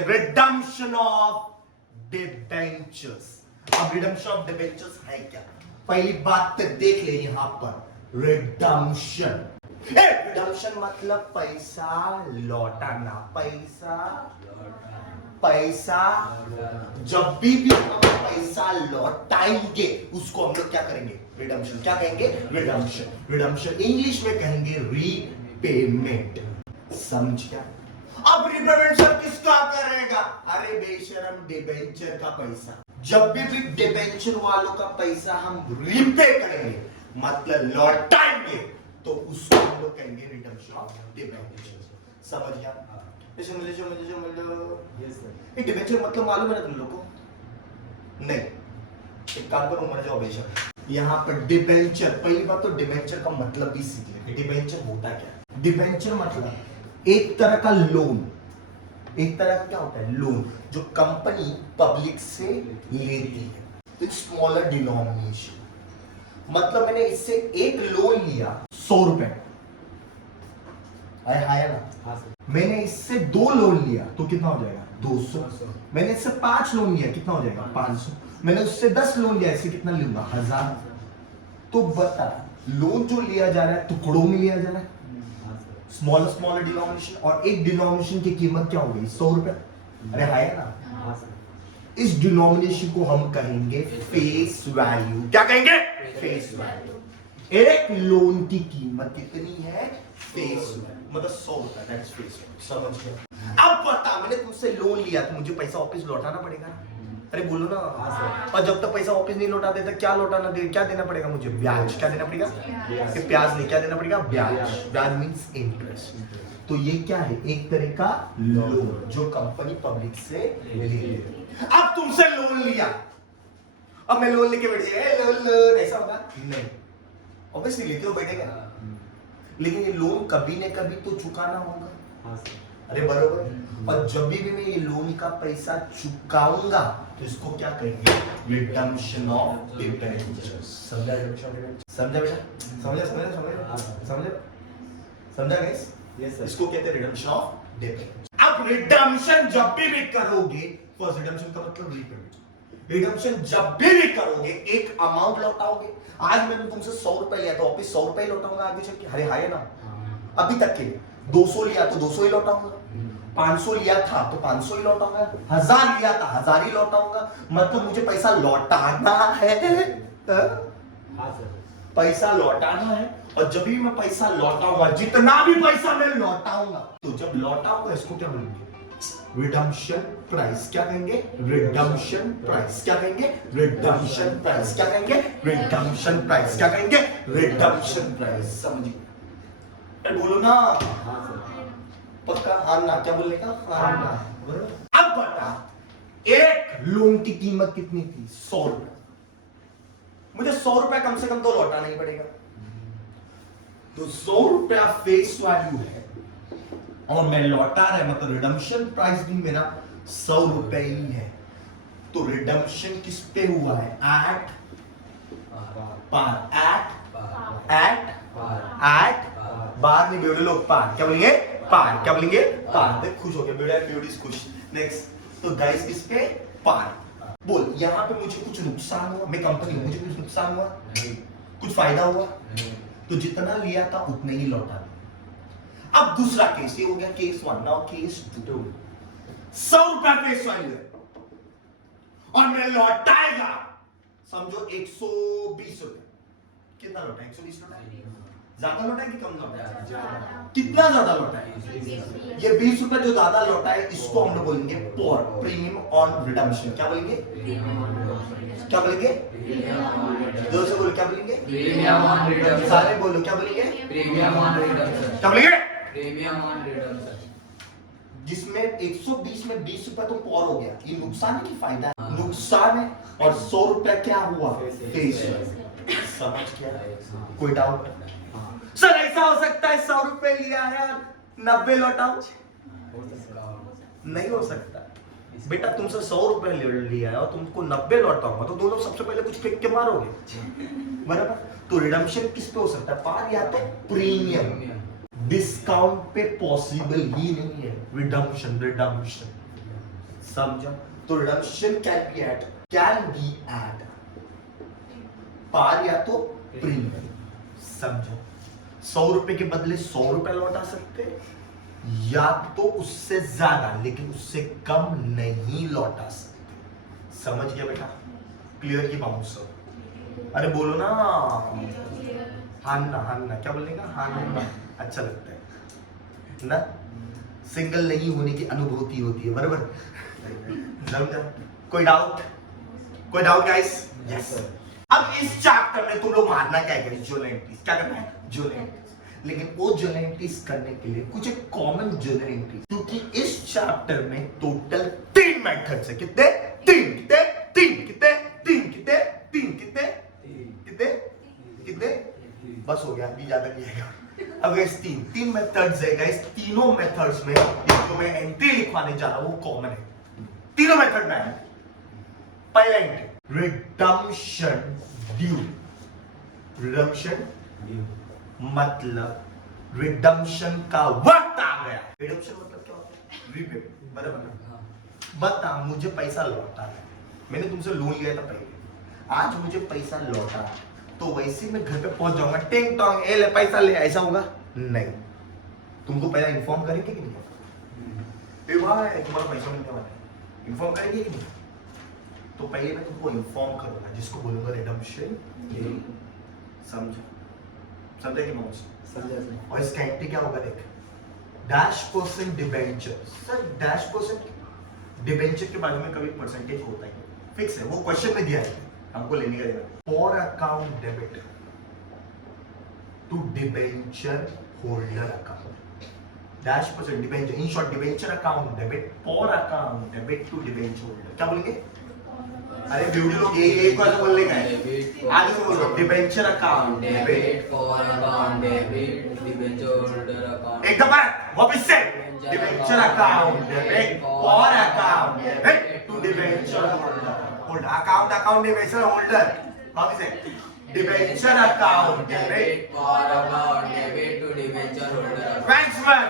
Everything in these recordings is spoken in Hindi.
है रिडम्पशन ऑफ डिबेंचर्स। अब रिडम्पशन ऑफ डिबेंचर्स है क्या? पहली बात तो देख ले यहां पर रिडम्पशन। रिडम्पशन मतलब पैसा लौटाना। पैसा जब भी हम पैसा लौटाएंगे उसको हम लोग क्या करेंगे? रिडम्पशन। क्या कहेंगे? रिडम्पशन। रिडम्पशन इंग्लिश में कहेंगे रीपेमेंट। समझ गया? अब रिपेमेंट सर किसका करेगा? अरे बेशरम, डिबेंचर का पैसा। जब भी डिबेंचर वालों का पैसा हम रीपे करेंगे मतलब लौटाएंगे तो उसको हम लोग कहेंगे रिडम्पशन ऑफ डिबेंचर। समझ गया? ये डिबेंचर मतलब मालूम है ना तुम लोग को? नहीं, एक काम करो, मर जाओ बेशक। यहाँ पर डिबेंचर, पहली बात तो डिबेंचर का मतलब भी सीख ले। डिबेंचर होता क्या? डिबेंचर मतलब एक तरह का लोन। एक तरह का क्या होता है? लोन, जो कंपनी पब्लिक से लेती है। स्मॉलर डिनोमिनेशन मतलब मैंने इससे एक लोन लिया 100 रुपए। आया ना? मैंने इससे 2 लोन लिया तो कितना हो जाएगा? 200। मैंने इससे 5 लोन लिया, कितना हो जाएगा? 500। मैंने उससे 10 लोन लिया, इससे कितना लूंगा? 1000। तो बता, लोन जो लिया जा रहा है टुकड़ों में लिया जा रहा है, स्मॉलर डिनोमिनेशन, और एक डिनोमिनेशन की कीमत क्या हो गई? 100 रुपए। अरे है ना? इस डिनोमिनेशन को हम कहेंगे फेस वैल्यू। क्या कहेंगे? Face value. एक लोन की कीमत कितनी है? फेस वैल्यू मतलब 100 रुपए, दैट्स फेस वैल्यू। समझ गया? अब बता, मैंने तुमसे लोन लिया तो मुझे पैसा वापस लौटाना पड़ेगा। अरे बोलो ना। और जब तक पैसा वापस नहीं लौटा देता क्या लौटाना दे? क्या देना पड़ेगा मुझे? ब्याज। क्या देना पड़ेगा? प्याज नहीं, क्या देना पड़ेगा? ब्याज। ब्याज मींस इंटरेस्ट। तो ये क्या है? एक तरह का लोन जो कंपनी पब्लिक से ले रही है। अब तुमसे लोन लिया, अब मैं लोन लेके बैठ जाए लोन ऐसा होगा? नहीं, ऑब्वियसली लेके तो बैठेगा, लेकिन ये लोन कभी न कभी तो चुकाना होगा। अरे बरोबर। और जब भी मैं ये लोन का पैसा चुकाऊंगा तो इसको क्या कहेंगे? Redemption of debentures. समझा बेटा? समझा गाइस? इसको कहते हैं रिडम्पशन ऑफ डिबेंचर। अब रिडम्पशन जब भी करोगे, फर्स्ट रिडम्पशन का मतलब रीपेमेंट। रिडम्पशन जब भी करोगे एक अमाउंट लौटाओगे। आज मैंने तुमसे 100 रुपए लिया तो वापस 100 रुपए लौटाऊंगा आगे चल के। अरे हाय ना? अभी तक के 200 लिया तो 200 ही लौटाऊंगा, 500 लिया था तो 500 ही लौटाऊंगा, 1000 लिया था 1000 ही लौटाऊंगा। मतलब मुझे पैसा लौटाना है। पैसा लौटाना है, और जब भी मैं पैसा लौटाऊंगा, जितना भी पैसा मैं लौटाऊंगा, तो जब लौटाऊंगा इसको क्या बोलेंगे? Redemption price. क्या कहेंगे? Redemption price. क्या कहेंगे? Redemption price. क्या कहेंगे? Redemption price. क्या कहेंगे? Redemption price. समझिए? बोलो ना। पक्का? हाँ ना? क्या बोलने का? हाँ ना। अब बता, एक लोन की कीमत कितनी थी? 100 रुपए। मुझे 100 रुपए कम से कम तो लौटाना ही पड़ेगा। तो 100 रुपया फेस वैल्यू है और मैं लौटा रहा है, मतलब रिडम्पशन प्राइस भी मेरा 100 रुपए ही है। तो रिडम्पशन किस पे हुआ है? At par. एट बार नहीं बोले लोग, पार। क्या बोलेंगे? पार। क्या बोलेंगे? पार। देख खुश हो गया बेटा, ब्यूटी खुश। नेक्स्ट, तो गाइस किस पे? पार। बोल, यहाँ पे मुझे कुछ नुकसान हुआ? मैं कंपनी हूं, मुझे कुछ नुकसान हुआ? कुछ फायदा हुआ? तो जितना लिया था उतने ही लौटा दिया। अब दूसरा केस, ये हो गया केस 1। Now case 2। 100 रुपया फेस वैल्यू है और मैं लौटाएगा समझो 120 रुपए। कितना लौटा? 120 लौटा। ज्यादा लौटा है कि कम लौटा है? कितना ज्यादा लौटा है? ये 20 रुपए जो ज्यादा लौटा है इसको हम लोग बोलेंगे पोर, प्रीमियम ऑन रिडम्पशन। क्या बोलेंगे? क्या बोलेंगे? जोर से बोलो, क्या बोलेंगे? Premium on redemption. सारे बोलो, क्या बोलेंगे? Premium on redemption. क्या बोलेंगे? Premium on redemption. जिसमें 120 में 20 रुपए तो पोर हो गया। ये नुकसान है कि फायदा है? नुकसान है। और 100 रुपए क्या हुआ? फेस। समझ गया? कोई डाउट? सर ऐसा हो सकता है 100 रुपए लिया है 90 लौटाओ? नहीं हो सकता बेटा। तुमसे 100 रुपए लिया है और तुमको 90 लौटाऊंगा तो दोनों सबसे पहले कुछ फेंक के मारोगे, बराबर? तो रिडम्पशन किस पे हो सकता है? पार या तो प्रीमियम। डिस्काउंट पे पॉसिबल ही नहीं है रिडम्पशन। समझो? तो redemption can be at par या तो प्रीमियम। समझो? 100 रुपए के बदले 100 रुपए लौटा सकते हैं, या तो उससे ज्यादा लेकिन उससे कम नहीं लौटा सकते। समझ गया बेटा? क्लियर की बाउंसर? अरे बोलो ना, हान्ना क्या बोलने का? हान्ना अच्छा लगता है ना? सिंगल नहीं होने की अनुभूति होती है, बराबर? समझा? कोई डाउट गाइस? यस। अब इस चैप्टर में तुम लोग मारना क्या है? ज्वेलरी क्या करना है? ज्वेलरी। लेकिन वो ज्वेलरी करने के लिए कुछ एक कॉमन ज्वेलरी, क्योंकि इस चैप्टर में टोटल 3 मेथड्स है। कितने? 3 बस हो गया, अभी ज्यादा नहीं आएगा। अब गाइस तीन मेथड्स है गाइस। तीनों मेथड्स में जो मैं एंट्री लिखवाने जा रहा हूं वो कॉमन है। तीनों मेथड में है। पहला एंट्री रिडम्पशन ड्यू। रिडम्पशन मतलब रिडम्पशन का वक्त आ गया। रिडम्पशन मतलब क्या होता है? रीपे, बराबर? बता, मुझे पैसा लौटा है, मैंने तुमसे लोन लिया था पहले, आज मुझे पैसा लौटा, तो वैसे मैं घर पे पहुंच जाऊंगा, टिंग टोंग ए ले पैसा ले, ऐसा होगा? नहीं। तुमको पहले इन्फॉर्म करेंगे कि नहीं? ए भाई तुम्हारा पैसा मिलने वाला है, इन्फॉर्म करेंगे कि नहीं? तो पहले मैं तुमको इन्फॉर्म करूंगा, जिसको बोलूंगा रिडम्पशन। समझे कि नहीं? समझा। और इसका एंट्री क्या होगा देख, -% डिबेंचर। सर -% डिबेंचर के बारे में कभी परसेंटेज होता है, फिक्स है, वो क्वेश्चन में दिया है, हमको लेने का देना। For account debit to debenture holder account, -% debenture, in short debenture account debit, for account debit to debenture holder. क्या बोलेंगे? अरे ब्यूटी लोग ये एक बार बोलने का है, आगे से बोलो। Debenture account debit for account debit debenture holder account. एक दफा वापस से, debenture account debit for account debit to debenture holder account debenture holder. वापस से, debenture account debit for account debit to debenture holder. Transfer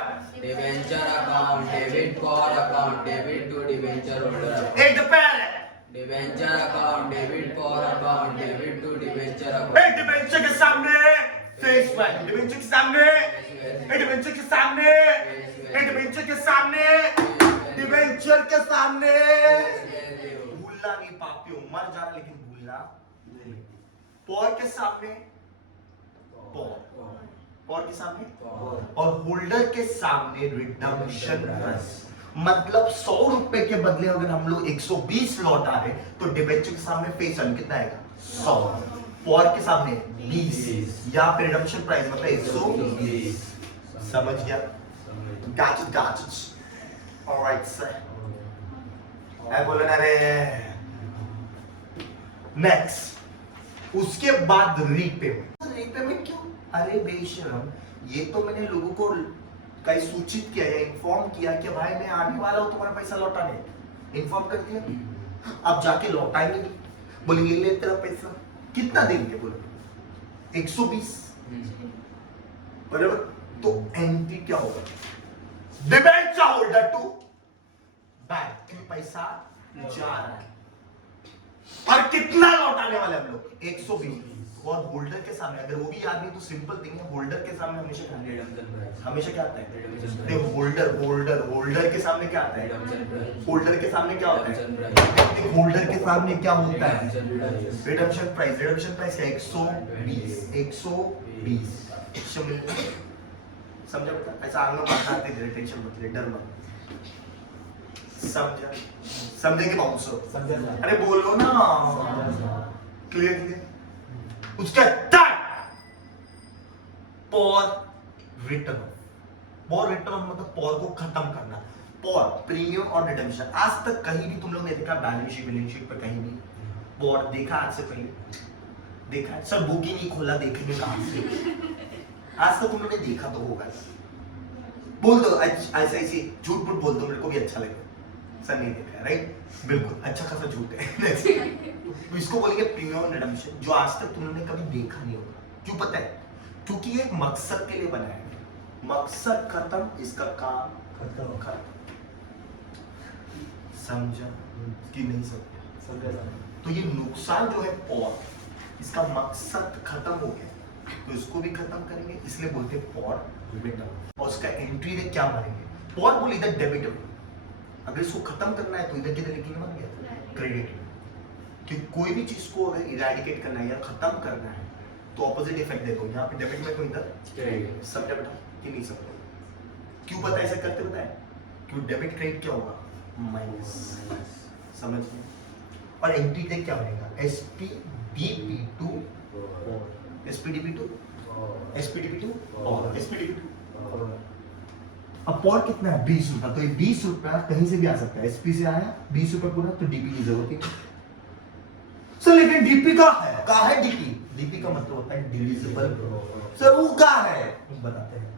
debenture account debit for account debit to debenture holder. एक दफा debenture account debit for account debit to debenture एक अकाउंट। डिबेंचर के सामने फेस वैल्यू, डिबेंचर के सामने, एक डिबेंचर के सामने, एक डिबेंचर के सामने, डिबेंचर के सामने। भूलना नहीं पापी हो, मर जाना लेकिन भूलना नहीं। पॉर के सामने पॉर के सामने और होल्डर के सामने रिडम्पशन प्राइस। मतलब 100 रुपए के बदले अगर हम लोग 120 लौटा रहे तो डिबेंचर के सामने फेस वैल्यू कितना आएगा? 100। पॉर के सामने 20 या फिर रिडम्पशन प्राइस मतलब 120। समझ गया? Got it. Alright sir. मैं बोला ना रे। नेक्स्ट, उसके बाद रीपेमेंट क्यों? अरे बेशरम, ये तो मैंने लोगों को कहीं सूचित किया या इन्फॉर्म किया कि भाई मैं आने वाला हूं तुम्हारा पैसा लौटाने, इन्फॉर्म कर दिया। अब जाके लौटाएंगे नहीं, बोलेंगे ले तेरा पैसा, कितना देंगे? बोलो 120, बराबर? तो एंट्री क्या होगा? डिबेंचर होल्डर टू बैंक, पैसा जा रहा है और कितना लौटाने वाले हम लोग? 120। और होल्डर के सामने अगर वो भी याद नहीं तो सिंपल थिंग है, होल्डर के सामने हमेशा क्या आता है? देखो होल्डर के सामने क्या आता है? होल्डर के सामने क्या होता है? होल्डर के सामने क्या होता है? रिडम्पशन प्राइस क्या? 120 समझा बेटा? ऐसा आगे बताते थे, टेंशन मत ले, डर मत। समझे कि बाउंसर? अरे बोलो ना, क्लियर? उसके पॉर रिटर्न मतलब पॉर को खत्म करना। पॉर प्रीमियम और रिडम्पशन, आज तक कहीं भी तुम लोग ने देखा बैलेंस शीट पर कहीं भी पॉर देखा? आज से पहले देखा? सर बुक ही नहीं खोला, देखने कहां से? आज तक तुम लोग ने देखा तो होगा। बोल दो ऐसे झूठ बोल दो, मेरे को भी अच्छा लगेगा। सर नहीं देखा, राइट? बिल्कुल अच्छा खासा झूठ है। तो इसको बोलेंगे प्रीमियम रिडम्पशन, जो आज तक तुमने कभी देखा नहीं होगा। क्यों पता है? क्योंकि ये एक मकसद के लिए बनाया है। मकसद खत्म, इसका काम खत्म। समझा कि नहीं समझा? तो ये नुकसान जो है पॉर, इसका मकसद खत्म हो गया, तो इसको भी खत्म करेंगे, इसलिए बोलते हैं पॉर रिटर्न। और उसका एंट्री में क्या मारेंगे? पॉर बोल इधर डेबिट, अगर इसको खत्म करना है तो इधर किधर लिखेंगे? बन गया क्रेडिट। कि कोई भी चीज को अगर इरेडिकेट करना है या खत्म करना है तो ऑपोजिट इफेक्ट देखो, यहाँ पे डेबिट में तो इधर क्रेडिट। समझा बेटा कि नहीं समझा? क्यों पता ऐसा करते बताए? क्यों डेबिट क्रेडिट क्या होगा? माइनस। समझ गए? और एंट्री देख क्या बनेगा? SPDP2 SPDP2 SPDP2 और SPDP2। अब पॉर कितना है? 20 रुपया। तो ये 20 रुपया कहीं से भी आ सकता है, SP से आया 20 रुपया पूरा, तो DP की जरूरत नहीं। सर लेकिन DP कहाँ है DP? DP का मतलब होता है डिविजिबल। सर वो कहाँ है? बताते हैं।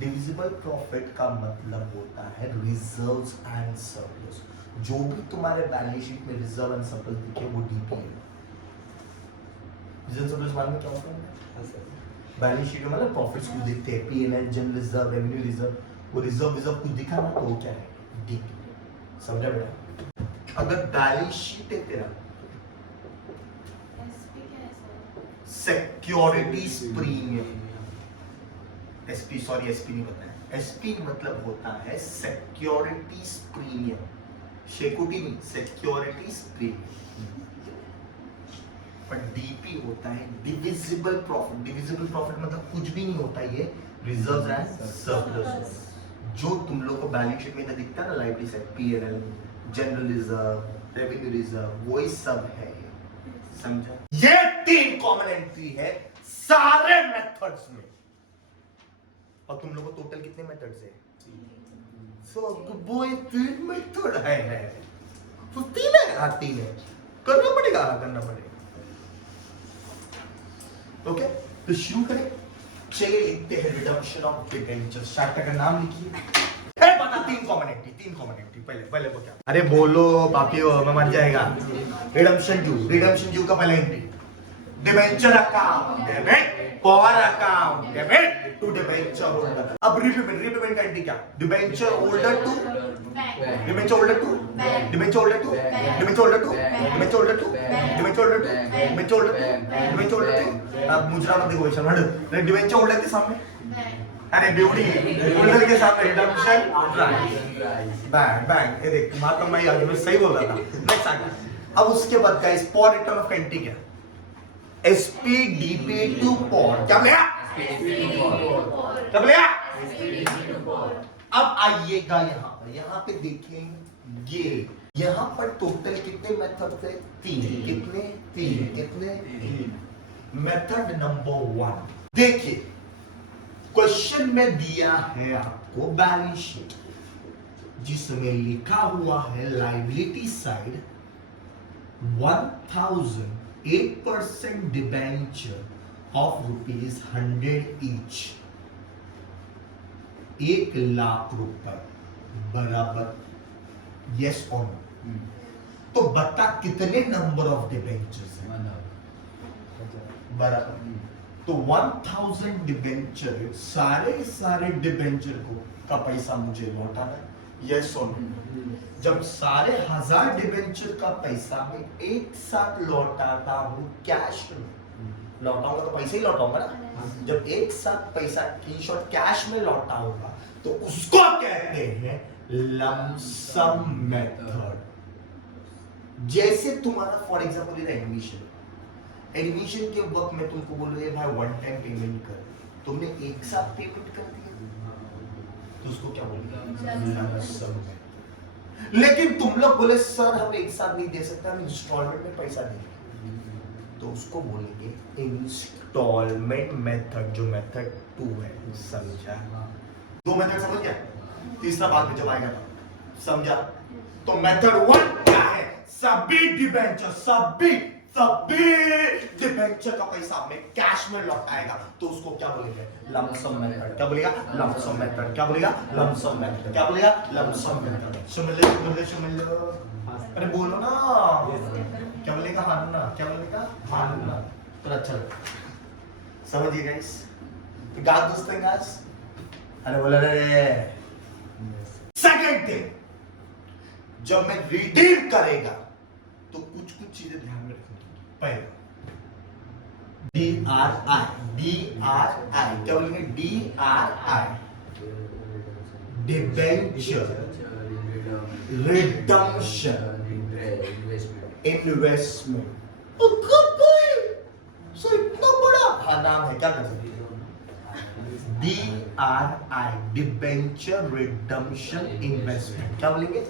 डिविजिबल प्रॉफिट का मतलब होता है रिजर्व्स एंड सरप्लस। जो भी तुम्हारे बैलेंस शीट में रिजर्व एंड सरप्लस दिखे वो DP है। रिजर्व सरप्लस मालूम है क्या होता है? बैलेंस शीट में मतलब प्रॉफिट्स कुछ दिखते हैं, P&L, general reserve, revenue reserve, वो रिजर्व कुछ दिखा ना तो वो क्या है? DP। समझा बेटा? अगर बैलेंस शीट है तेरा सिक्योरिटीज प्रीमियम, SP नहीं पता है, SP मतलब होता है सिक्योरिटीज प्रीमियम, शेकुटी नहीं, सिक्योरिटीज प्रीमियम। पर DP होता है डिविजिबल प्रॉफिट। डिविजिबल प्रॉफिट मतलब कुछ भी नहीं होता, ये रिजर्व्स एंड सरप्लस। जो तुम लोग को बैलेंस शीट में इधर दिखता है ना, liability side, P&L, general reserve, revenue reserve, वही सब है। समझा? ये 3 कॉमन एंट्री है सारे मेथड्स में। और तुम लोगों को टोटल कितने मेथड्स है? वो 3 मेथड है। तो 3 है। हाँ 3 है। करना पड़ेगा। ओके, तो शुरू करें। चलिए लिखते हैं रिडम्पशन ऑफ डिबेंचर्स। चैप्टर का नाम लिखिए। बता 3 कॉमन एंट्री। पहले वो क्या? अरे बोलो पापियो, मैं मर जाएगा। रिडम्पशन ड्यू का पहला entry debenture account debit, for account debit to debenture holder. अब रीपेमेंट का एंट्री क्या? डिबेंचर होल्डर टू अब मुजरा मत देखो ऐसा हट। डिबेंचर होल्डर के सामने, अरे ड्यूटी होल्डर के सामने रिडम्पशन प्राइस। बैंग ये देख महात्मा भाई आज मैं सही बोल रहा था। नेक्स्ट आ गया। अब उसके बाद गाइस पॉर रिटर्न ऑफ एंट्री क्या? SPDP2 पॉर। क्या बोलेगा? अब आइएगा यहाँ पे देखेंगे, यहाँ पर टोटल कितने मेथड थे? 3। कितने? मेथड नंबर 1 देखिए, क्वेश्चन में दिया है आपको बैलेंस शीट जिसमें लिखा हुआ है liability side 1008% debenture of ₹100 each, 1 lakh रुपए बराबर यस और नो। तो बता कितने नंबर ऑफ डिबेंचर्स हैं? बराबर। तो 1000 डिबेंचर, सारे डिबेंचर का पैसा मुझे लौटाना है, यस और नो। जब सारे 1000 डिबेंचर का पैसा मैं एक साथ लौटाता हूँ कैश में, लौटाऊंगा तो पैसे ही लौटाऊंगा ना। जब एक साथ पैसा इन-शॉर्ट कैश में लौटाऊंगा तो उसको कहते हैं लमसम मेथड। जैसे तुम्हारा फॉर एग्जांपल एडमिशन के वक्त में तुमको बोलो ये भाई वन टाइम पेमेंट कर, तुमने एक साथ पेमेंट कर दिया तो उसको क्या बोलेंगे? लमसम। लेकिन तुम लोग बोले सर हम एक साथ नहीं दे सकते, हम इंस्टॉलमेंट में पैसा देंगे, तो उसको बोलेंगे इंस्टॉलमेंट मेथड, जो मेथड 2 है। समझा? 2 मेथड समझ गया? तीसरा बात में जब आएगा समझा? तो मेथड 1 क्या है? सभी डिबेंचर का पैसा में कैश में लौटाएगा तो उसको क्या बोलेंगे? Lump sum method. क्या बोलेगा? Lump sum method. क्या बोलेगा? Lump sum method. क्या बोलेगा? Lump sum method. समझ लो। अरे बोलो ना, क्या बोलेगा? हानना। क्या बोलेगा? हानना। तो अच्छा समझिए गाइस, गाज दोस्तों गाज। अरे बोला रे। सेकंड थिंग, जब मैं रिडीम करेगा तो कुछ कुछ चीजें ध्यान में रखनी। पहले DRI क्या बोलेंगे? DRI debenture redemption investment. So इतना बड़ा हाँ नाम है, क्या कर सकते हैं? DRI debenture redemption investment. क्या बोलेंगे?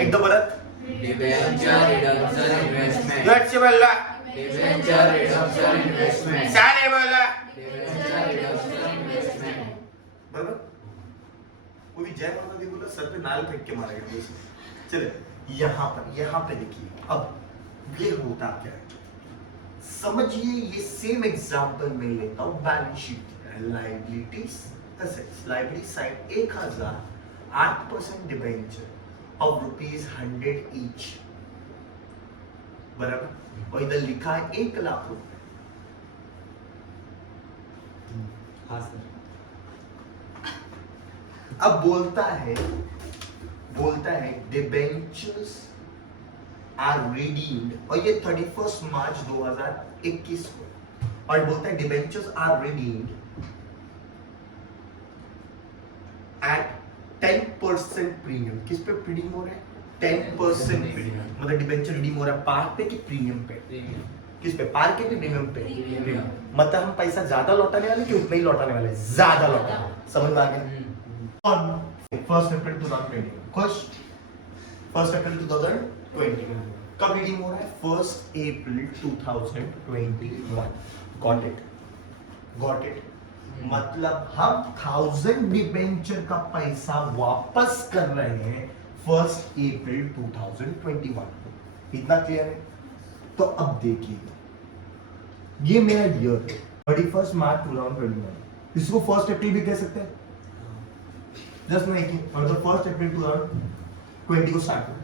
एक दो बार डिबेंचर रिडम्पशन इन्वेस्टमेंट। गट से बोल रहा, डिबेंचर रिडम्पशन इन्वेस्टमेंट। सारे बोल रहा डिबेंचर रिडम्पशन इन्वेस्टमेंट। बराबर। वो भी जय माता दी बोला, सर पे नाल फेंक के मारेगा जैसे। चले यहाँ पे देखिए, अब ये होता क्या है समझिए। ये सेम एग्जांपल मैं लेता हूँ balance sheet. Liabilities assets, liability side 1000, 8% debenture of ₹100 each, बराबर। और इधर लिखा है 1 लाख रुपए। हाँ सर। अब बोलता है डिबेंचर्स आर रिडीम्ड, और ये 31 मार्च 2021 को, और बोलता है debentures are redeemed at 10% premium. किस पे रिडीम हो रहा है? 10% प्रीमियम। मतलब डिबेंचर रिडीम हो रहा है पार पे कि प्रीमियम पे? किस पे? पार के कि प्रीमियम पे? प्रीमियम। मतलब हम पैसा ज्यादा लौटाने वाले कि उतना ही लौटाने वाले? ज्यादा लौटाने। समझ में आ गया? On 1st April 2020, 1st April 2020 कब रिडीम हो रहा है? 1st April 2021। Got it? मतलब हम 1000 डिबेंचर का पैसा वापस कर रहे हैं 1st April 2021 को। इतना क्लियर है? तो अब देखिएगा, ये मेरा ईयर है 31 मार्च 2021। इसको 1st April भी कह सकते हैं, जस्ट मेकिंग। और तो 1st April 2020 को स्टार्ट हो।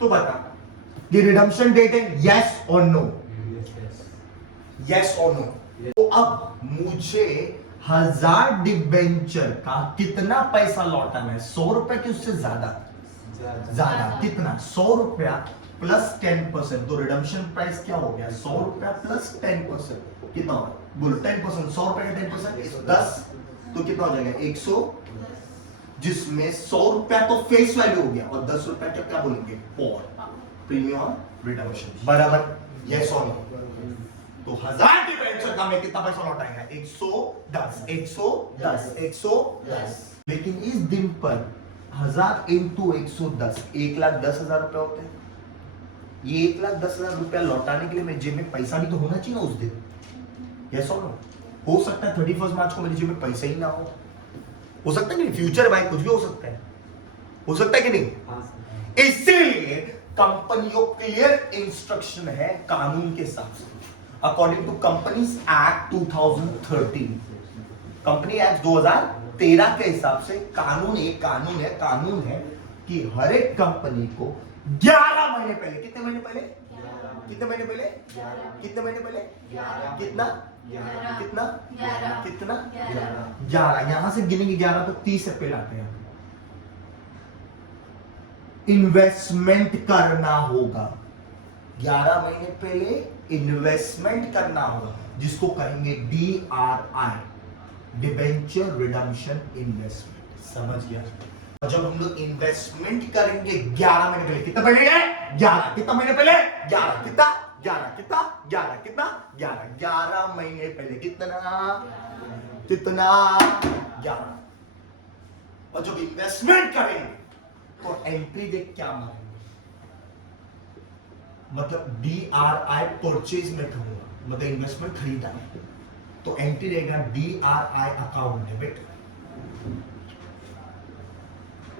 तो बता ये रिडम्पशन डेट है, यस और नो? यस और नो? तो अब मुझे 1000 डिबेंचर का कितना पैसा लौटाना है? 100 रुपए की उससे ज्यादा? कितना? 100 रुपया प्लस 10%। तो रिडम्पशन प्राइस क्या हो गया? 100 रुपया प्लस 10%। कितना होगा? बोलो 10%। 100 रुपए का 10% 10, तो कितना हो जाएगा? 100, जिसमें 100 रुपया तो फेस वैल्यू हो गया और 10 रुपया क्या बोलेंगे? और प्रीमियम रिडम्पशन, बराबर? यस और नो? तो 1000 डिबेंचर का मैं कितना पैसा लौटाएगा? 110। लेकिन इस दिन पर 1000 इंटू 110 1,10,000 रुपए होते हैं। ये 1,10,000 रुपया लौटाने के लिए मेरे जेब में पैसा भी तो होना चाहिए ना उस दिन। यस और नो? हो सकता है 31 मार्च को मेरी जेब में पैसा ही ना हो सकता है कि नहीं? फ्यूचर भाई कुछ भी हो सकता है, कि नहीं? हाँ सर। इसीलिए कंपनियों क्लियर इंस्ट्रक्शन है कानून के हिसाब से, according to companies act 2013, company act 2013 के हिसाब से कानून है कि हर एक कंपनी को 11 महीने पहले, कितने महीने पहले? कितना? 11। यहां से गिनेंगे 11 तो 30 अप्रैल आते हैं। इन्वेस्टमेंट करना होगा 11 महीने पहले, इन्वेस्टमेंट करना होगा, जिसको कहेंगे DRI डिबेंचर रिडम्पशन इन्वेस्टमेंट। समझ गया? और जब हम लोग इन्वेस्टमेंट करेंगे 11 महीने पहले, कितना पहले? 11। कितना महीने पहले? 11। कितना? 11 महीने पहले। कितना? 11। और जब इन्वेस्टमेंट करेंगे तो एंट्री देख क्या मारेंगे? मतलब DRI परचेज में कहूंगा, मतलब इन्वेस्टमेंट खरीदा, तो एंट्री रहेगा DRI अकाउंट डेबिट।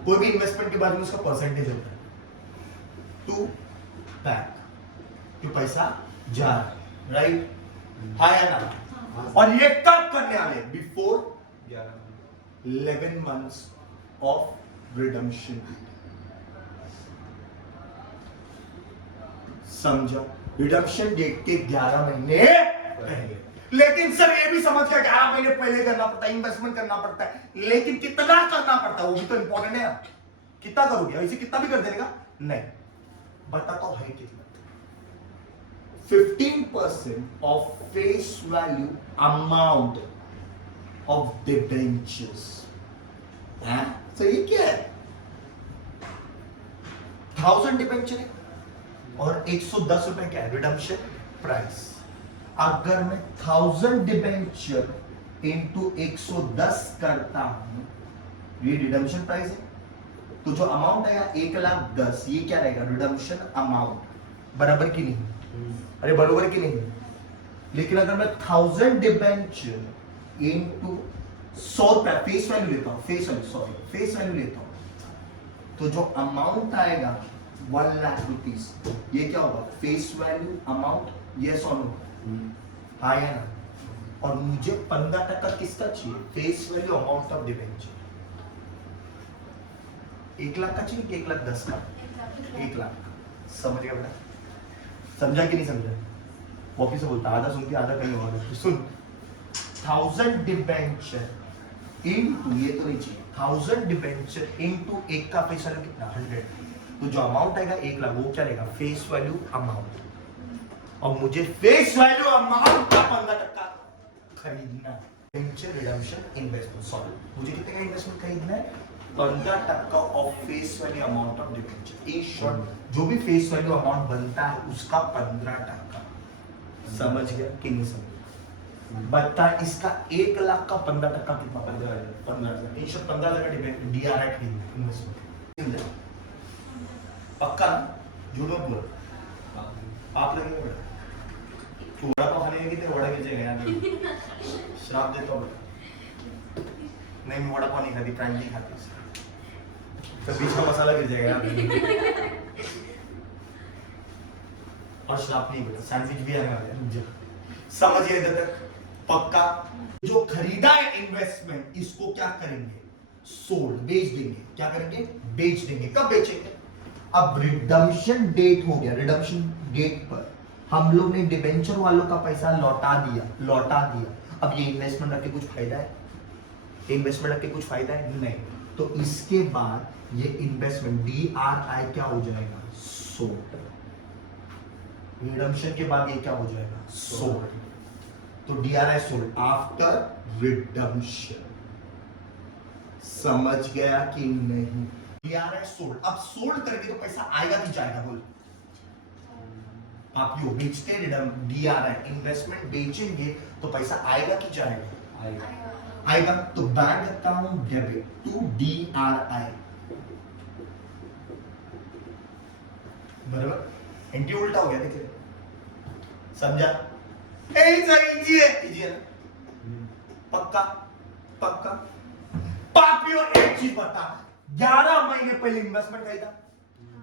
कोई भी इन्वेस्टमेंट के बारे में उसका परसेंटेज होता है, टू बैक, जो पैसा जा रहा है, राइट? हाँ या ना? और ये कब करने वाले? Before 11 months of redemption. समझा? रिडम्पशन डेट के 11 महीने पहले। लेकिन सर ये भी समझ गया 11 महीने पहले करना पड़ता है, इन्वेस्टमेंट करना पड़ता है, लेकिन कितना करना पड़ता है वो भी तो इंपॉर्टेंट है ना। कितना करोगे, ऐसे कितना भी कर देगा नहीं, बताता हूं है कितना। 15% of face value amount of debentures. तो ये क्या है, 1000 डिबेंचर है और 110 रुपए क्या है रिडम्पशन प्राइस। अगर मैं 1000 डिबेंचर इंटू 110 करता हूं, ये रिडम्पशन प्राइस है, तो जो अमाउंट आएगा 1,10,000, ये क्या रहेगा रिडम्पशन अमाउंट, बराबर की नहीं? अरे बराबर की नहीं? लेकिन अगर मैं 1000 डिबेंचर इंटू 100 रुपया फेस वैल्यू लेता हूं, फेस वैल्यू लेता हूं, तो जो अमाउंट आएगा 1 लाख रुपीस, ये क्या होगा फेस वैल्यू अमाउंट, यस और नो? हाँ या ना? और मुझे 15% किसका चाहिए, face value amount of debenture. 1 lakh का चाहिए कि 1,10,000 का? 1 लाख। समझ गया बेटा? समझा कि नहीं समझा? वापिस से बोलता, आधा सुन के आधा कहीं और सुन। 1000 डिबेंचर इनटू, ये तो नहीं चाहिए, 1000 डिबेंचर इनटू 1 का फेस वैल्यू कितना 100, तो जो अमाउंट आएगा 1 लाख, वो क्या रहेगा फेस वैल्यू अमाउंट। और मुझे फेस वैल्यू अमाउंट का 15% खरीदना है। डिबेंचर रिडम्पशन इन्वेस्टमेंट, सॉरी मुझे कितने का इन्वेस्टमेंट खरीदना है 15% of face value amount of debenture. In short जो भी फेस वैल्यू अमाउंट बनता है उसका 15%। समझ गया कि नहीं समझ? बता इसका 1 लाख का 15% कितना? 15,000। इन शॉर्ट 15,000 का डिबेंचर डीआरआई खरीदना इन्वेस्टमेंट। पक्का ना, झूठ मत बोल। आप लगेंगे बेटा, तू वड़ा पाव खाने की तो वड़ा गिर यार, श्राप देता हूँ। नहीं मैं वड़ा पाव नहीं खाती, प्राइम नहीं खाती, तो बीच का मसाला गिर जाएगा यार। और श्राप नहीं बेटा, सैंडविच भी आने वाला है मुझे, समझिए इधर तक? पक्का। जो खरीदा है इन्वेस्टमेंट, इसको क्या करेंगे, सोल्ड, बेच देंगे। क्या करेंगे, बेच देंगे। कब बेचेंगे, अब रिडम्पशन डेट हो गया, रिडम्पशन डेट पर हम लोग ने डिबेंचर वालों का पैसा लौटा दिया। अब ये इन्वेस्टमेंट रख के कुछ फायदा है, इन्वेस्टमेंट रख के कुछ फायदा है नहीं, तो इसके बाद ये इन्वेस्टमेंट डीआरआई क्या हो जाएगा, सोल्ड। रिडम्पशन के बाद ये क्या हो जाएगा, सोल्ड। तो डीआरआई सोल्ड आफ्टर रिडम्पशन। समझ गया कि नहीं? DRI sold. अब सोल्ड करेंगे तो पैसा आएगा कि जाएगा, बोल? आप यो बेचते डीआरआई इन्वेस्टमेंट बेचेंगे तो पैसा आएगा कि जाएगा? आएगा। तो bank account debit to DRI, बराबर? एंटी उल्टा हो गया, देखिए समझा? इजी है ना? पक्का पक्का। पापियों एक चीज बता, 11 महीने पहले इन्वेस्टमेंट खरीदा,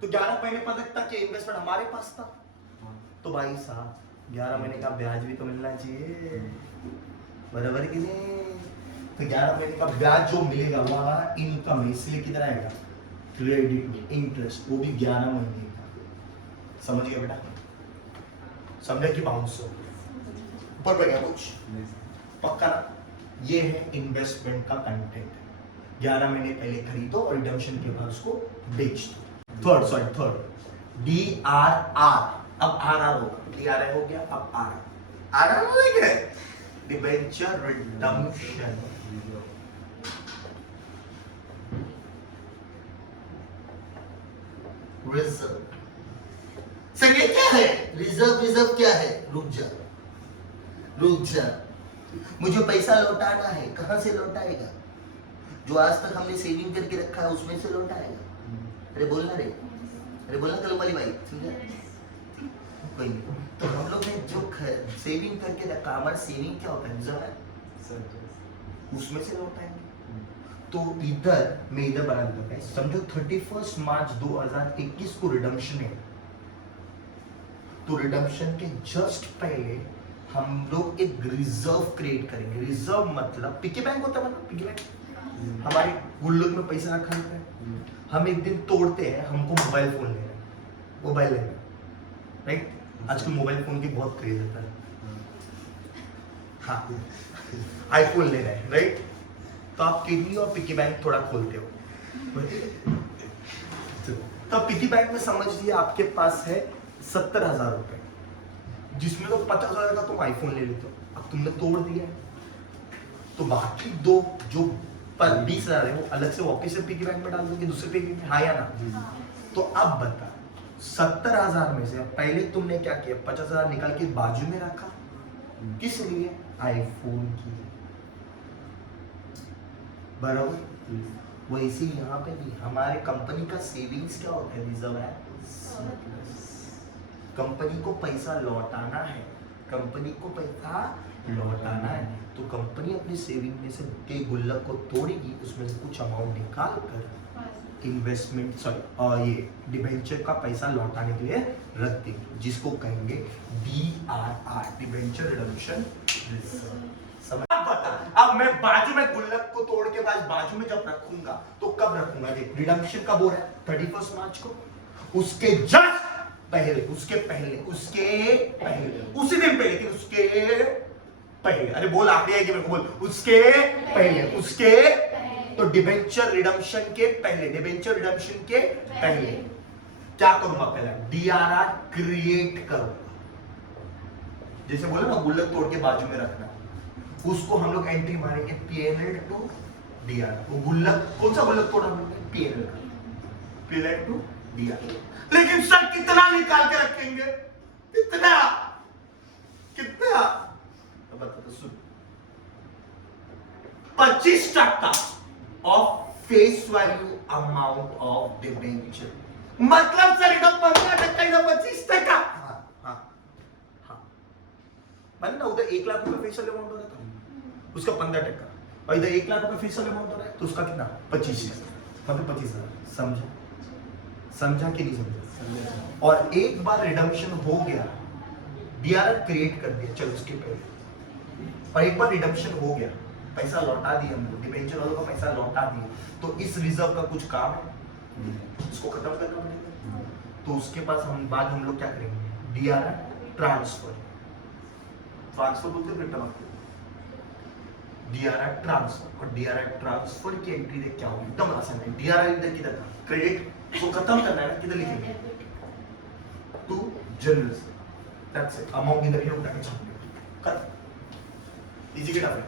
तो 11 महीने पता था कि इन्वेस्टमेंट हमारे पास था, तो भाई साहब 11 महीने का ब्याज भी तो मिलना चाहिए, बराबर कि नहीं? तो 11 महीने का ब्याज जो मिलेगा वो हमारा इनकम है, इसलिए किधर आएगा, क्रेडिट में इंटरेस्ट, वो भी 11 महीने का। समझ गया बेटा? समझा कि बाउंस ऊपर पे गया कुछ? पक्का ना? ये है इन्वेस्टमेंट का कंटेंट। 11 महीने पहले खरीदो और रिडम्पशन के बाद उसको बेच दो। थर्ड डीआरआर, अब आरआर होगा, डीआरआई हो गया, अब आरआर हो गया, डिबेंचर रिडम्पशन। रिजर्व। सर ये क्या है, रिजर्व क्या है? रुक जा, मुझे पैसा लौटाना है, कहां से लौटाएगा? जो आज तक हमने सेविंग करके रखा है उसमें से लौटाएगा। अरे बोलना कल वाली भाई, समझा? कोई नहीं। तो हम लोग ने जो सेविंग करके रखा, हमारा सेविंग क्या होता है, रिजर्व है, उसमें से लौटाएंगे। तो मैं इधर बना देता हूं, समझो 31 मार्च 2021 को रिडम्पशन है, तो रिडम्पशन के जस्ट पहले हम लोग एक रिजर्व क्रिएट करेंगे। रिजर्व मतलब पिकी बैंक होता है, मतलब पिकी बैंक हमारे गुल्लक में पैसा रखा होता है, हम एक दिन तोड़ते हैं, हमको मोबाइल फोन लेना है, राइट? आजकल मोबाइल फोन की बहुत क्रेज होता है, हाँ आईफोन ले रहे हैं राइट, तो आप किडनी और पिकी बैंक थोड़ा खोलते हो, तो पिकी बैंक में समझ लीजिए आपके पास है 70,000 रुपए, जिसमें तो 50,000 का तुम आईफोन ले लेते हो, अब तुमने तोड़ दिया, तो बाकी दो जो 20,000 है वो अलग से वापस से पिकी बैंक में डाल दोगे दूसरे पिकी में, हाँ या ना? तो अब बता 70,000 में से पहले तुमने क्या किया, 50,000 निकाल के बाजू में रखा, किस लिए? आईफोन की, बराबर। वैसे यहाँ पे भी हमारे कंपनी का सेविंग्स क्या होता है, रिजर्व है, कंपनी को पैसा लौटाना है, कंपनी को पैसा लौटाना है, तो कंपनी अपनी सेविंग में से के गुल्लक को तोड़ेगी, उसमें से कुछ अमाउंट निकाल कर इन्वेस्टमेंट सॉरी ये डिबेंचर का पैसा लौटाने के लिए रख देंगे, जिसको कहेंगे DRR, डिबेंचर रिडम्पशन रिजर्व। समझ? अब बता, अब मैं बाजू में गुल्लक को तोड़ के बाजू में जब रखूंगा तो कब रखूंगा? देख रिडम्पशन कब हो रहा है, 31 मार्च को, उसके जस्ट पहले, उसके पहले, उसी दिन पहले, लेकिन उसके पहले, अरे बोल आखिरी है कि मेरे को बोल, उसके पहले, तो डिबेंचर रिडम्पशन के पहले, डिबेंचर रिडम्पशन के पहले क्या करूंगा? पहला DRR क्रिएट करूंगा, जैसे बोले ना गुल्लक तोड़ के बाजू में रखना, उसको हम लोग एंट्री मारेंगे PNL टू DRR। वो गुल्लक, कौन सा गुल्लक तोड़ा हमने? PNL to DRR। लेकिन सर कितना निकाल के रखेंगे, कितना तो बता, तो सुन, 25% of face value amount of debenture, मतलब सर इधर 15%, इधर 25%। हाँ मैंने ना उधर 1 लाख रुपए फेशियल अमाउंट हो रहा था, उसका 15%, और इधर 1 लाख रुपए फेशियल अमाउंट हो रहा है, तो उसका कितना? 25%, मतलब 25,000। समझा कि नहीं समझा? और एक बार रिडम्पशन हो गया, DRR क्रिएट कर दिया, चलो उसके पहले, और एक बार रिडम्पशन हो गया, पैसा लौटा दिया हमको, डिबेंचर वालों का पैसा लौटा दिया, तो इस रिजर्व का कुछ काम है, इसको खत्म करना पड़ेगा, तो उसके पास हम लोग क्या करेंगे? DRR ट्रांसफर बोलते हैं, रिटर्न ऑफ DRR ट्रांसफर, और DRR ट्रांसफर की एंट्री देख क्या होगी, एकदम आसान है। DRR इधर किधर था, क्रेडिट को खत्म करना है ना, किधर लिखेंगे? To general, that's it, amount इधर ही उठा के छाप दो, कर इजी के टाइप है,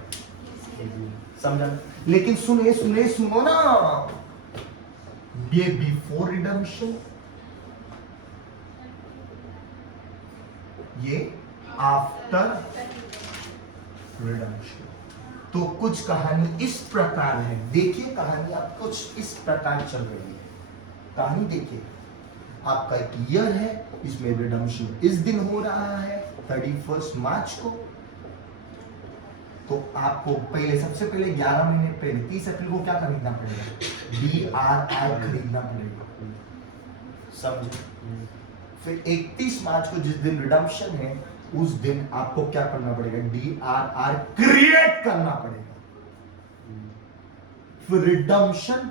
समझा? लेकिन सुनो ना, ये बिफोर रिडम्पशन, ये आफ्टर रिडम्पशन। तो कुछ कहानी इस प्रकार है, देखिए कहानी आप कुछ इस प्रकार चल रही है, कहानी देखिए, आपका एक ईयर है, इसमें रिडम्पशन इस दिन हो रहा है 31 मार्च को, तो आपको पहले, सबसे पहले 11 महीने पहले 30 अप्रैल को क्या खरीदना पड़ेगा? DRR खरीदना पड़ेगा, समझे? फिर 31 मार्च को जिस दिन रिडम्पशन है, उस दिन आपको क्या करना पड़ेगा? DRR क्रिएट करना पड़ेगा, फिर रिडम्पशन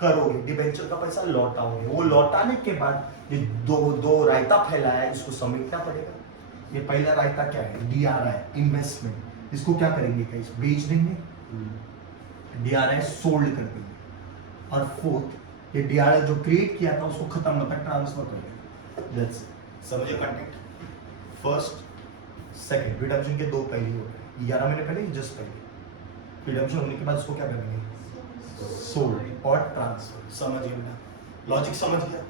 करोगे, डिबेंचर का पैसा लौटाओगे, वो लौटाने के बाद ये दो रायता फैलाया है, इसको समेटना पड़ेगा। ये पहला रायता क्या है? DRI इन्वेस्टमेंट, इसको क्या करेंगे? कैसे बेच देंगे, DRI सोल्ड कर देंगे, और फोर्थ ये DRI जो क्रिएट किया था उसको खत्म होता है, ट्रांसफर कर देंगे। दैट्स इट, समझिए कंटेंट। फर्स्ट सेकंड रिडम्पशन के दो पहलू होते हैं, 11 महीने पहले, जस्ट पहले रिडम्पशन होने के बाद इसको क्या करेंगे? सोल्ड और ट्रांसफर। समझ गया लॉजिक? समझ गया?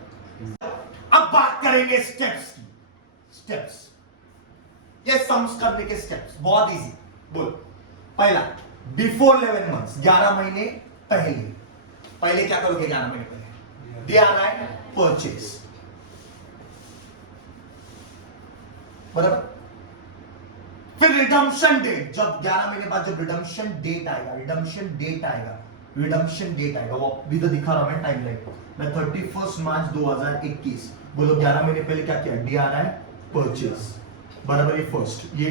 अब बात करेंगे स्टेप्स की। स्टेप्स, ये सम्स करने के स्टेप्स बहुत इजी। बोल, पहला बिफोर 11 मंथ्स, 11 महीने पहले क्या करोगे? 11 महीने पहले DRI परचेज, बराबर। फिर रिडम्पशन डेट, जब 11 महीने बाद जब रिडम्पशन डेट आएगा, वो इधर दिखा रहा हूं मैं टाइमलाइन, मैं 31 मार्च 2021, बोलो 11 महीने पहले क्या किया? DRI परचेज, बराबर। ये फर्स्ट, ये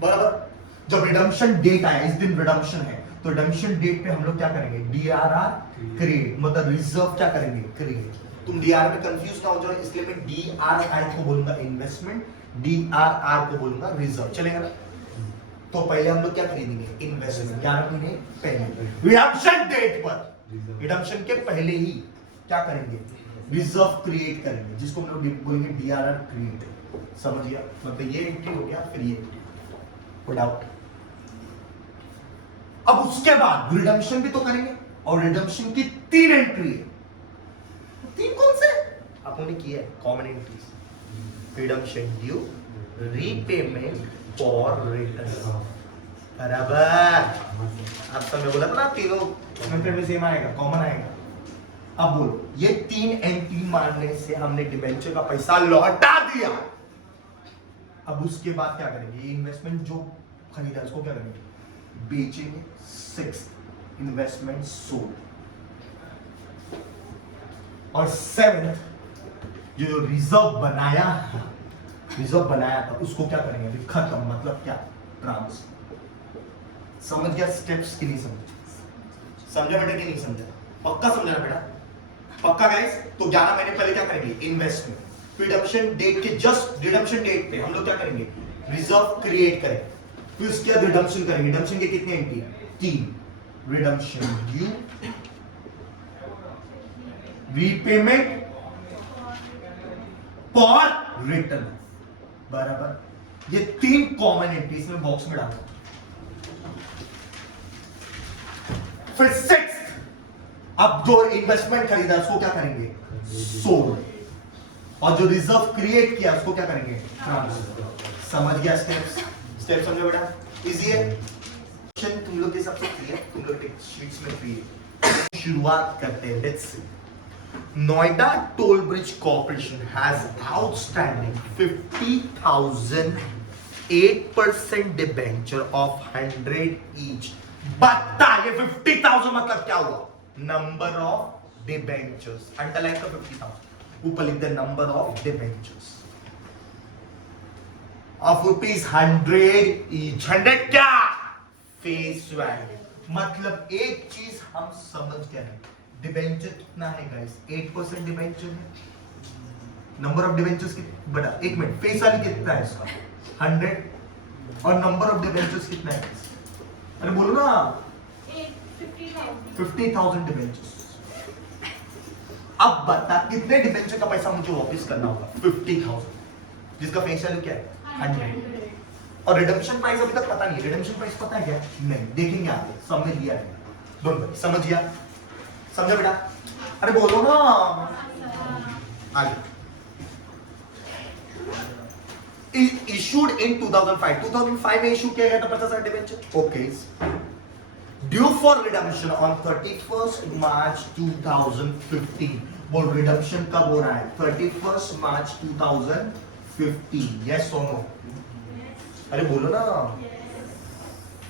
बराबर। जब रिडम्पशन डेट आया, इस दिन रिडम्पशन है, तो रिडम्पशन डेट पे हम लोग क्या करेंगे? DRR क्रिएट, मतलब रिजर्व क्या करेंगे? क्रिएट। तुम DRR में कंफ्यूज ना हो जाओ, इसलिए मैं DRI को बोलूंगा इन्वेस्टमेंट, DRR को बोलूंगा रिजर्व, चलेगा ना? तो पहले हम लोग क्या खरीदेंगे? इन्वेस्टमेंट 11 महीने पहले, रिडम्पशन डेट पर, रिडम्पशन के पहले ही क्या करेंगे? रिजर्व क्रिएट करेंगे, जिसको हम लोग बोलेंगे डीआरआर क्रिएट। समझ गया? मतलब ये एंट्री हो गया, फिर ये एंट्री डाउट। अब उसके बाद रिडम्पशन भी तो करेंगे, और रिडम्पशन की 3 एंट्री है। 3 कौन से? आपने किया है common entries, redemption due, repayment और रिटर्न। बराबर। आप सब बोला था ना तीनों मेथड में सेम आएगा, कॉमन आएगा। अब बोलो, ये 3 एंट्री मारने से हमने डिबेंचर का पैसा लौटा दिया। अब उसके बाद क्या करेंगे? ये इन्वेस्टमेंट जो खरीदा उसको क्या करेंगे? बेचेंगे। 6 इन्वेस्टमेंट सोल्ड। और 7 जो रिजर्व बनाया था उसको क्या करेंगे? अभी खत्म, मतलब क्या? ट्रांसफर। समझ गया स्टेप्स की नहीं समझा बेटा कि नहीं समझा? पक्का समझा बेटा? पक्का गाइस? तो 11 महीने पहले क्या करेंगे? इन्वेस्टमेंट। रिडम्पशन डेट के जस्ट रिडम्पशन डेट पे हम लोग क्या करेंगे? रिजर्व क्रिएट करेंगे। फिर उसके बाद रिडम्पशन करेंगे। रिडम्पशन के कितने एंट्री? 3। रिडम्पशन ड्यू, रीपेमेंट और रिटर्न। बराबर। ये 3 कॉमन एंट्रीज में बॉक्स में डालो। फिर 6 अब जो इन्वेस्टमेंट खरीदा उसको क्या करेंगे? सोल्ड। और जो रिजर्व क्रिएट किया उसको क्या करेंगे? ट्रांसफर। समझ गया स्टेप समझो बेटा? इजी है। तुम लोग के सबसे क्लियर, तुम लोग के शीट्स में क्लियर। शुरुआत करते हैं। Let's see. Noida Toll Bridge Corporation has outstanding 50,000 8% debenture of 100 each. बता ये 50,000 मतलब क्या हुआ? Number of debentures. Underline का 50,000. ऊपर लिख दे number of debentures. Of rupees 100 each. 100 क्या? Face value. मतलब एक चीज हम समझ गए हैं। डिबेंचर कितना है गाइस? 8% डिबेंचर है। नंबर ऑफ डिबेंचर्स कितना? बड़ा 1 मिनट, फेस वैल्यू कितना है इसका? 100। और नंबर ऑफ डिबेंचर्स कितना है? अरे बोलो ना। 50,000 डिबेंचर्स। अब बता कितने डिबेंचर का पैसा मुझे वापस करना होगा? 50,000, जिसका फेस वैल्यू क्या है? 100। और रिडम्पशन प्राइस अभी तक पता नहीं है। रिडम्पशन प्राइस पता है क्या? नहीं, देखेंगे आगे। समझ लिया है? डोंट समझ गया? समझा बेटा? अरे बोलो ना आगे। इशूड इन 2005 में इशू किया गया था 50,000 debenture. Okay. Due for redemption on 31st March 2015। बोल रिडम्पशन कब हो रहा है? 31st March 2015। यस और नो? अरे बोलो ना।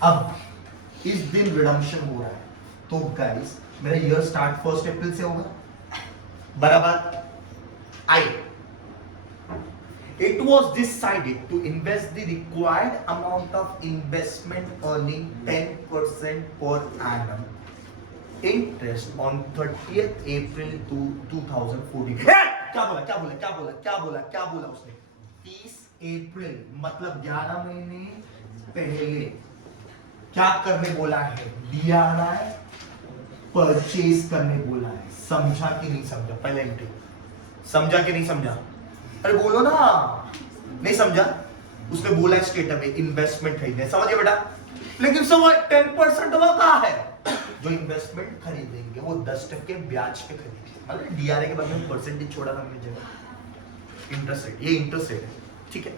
अब इस दिन रिडम्पशन हो रहा है, तो गाइस मेरा ईयर स्टार्ट 1 अप्रैल से होगा। बराबर। आई It was decided to invest the required amount of investment earning 10% per annum interest on 30th April to 2014। क्या बोला उसने? 30 अप्रैल मतलब 11 महीने पहले क्या करने बोला है? डीआरआई परचेज करने बोला है। समझा कि नहीं समझा? पहले एंट्री समझा कि नहीं समझा? अरे बोलो ना। नहीं समझा? उसने बोला स्टेटमेंट में इन्वेस्टमेंट खरीदने। समझिए बेटा? लेकिन सब 10% वाला कहाँ है? जो इन्वेस्टमेंट खरीदेंगे वो 10% ब्याज पे खरीदेंगे। मतलब डीआरए के बाद में परसेंटेज छोड़ा हमने जगह। इंटरेस्ट रेट, ये इंटरेस्ट रेट है, ठीक है?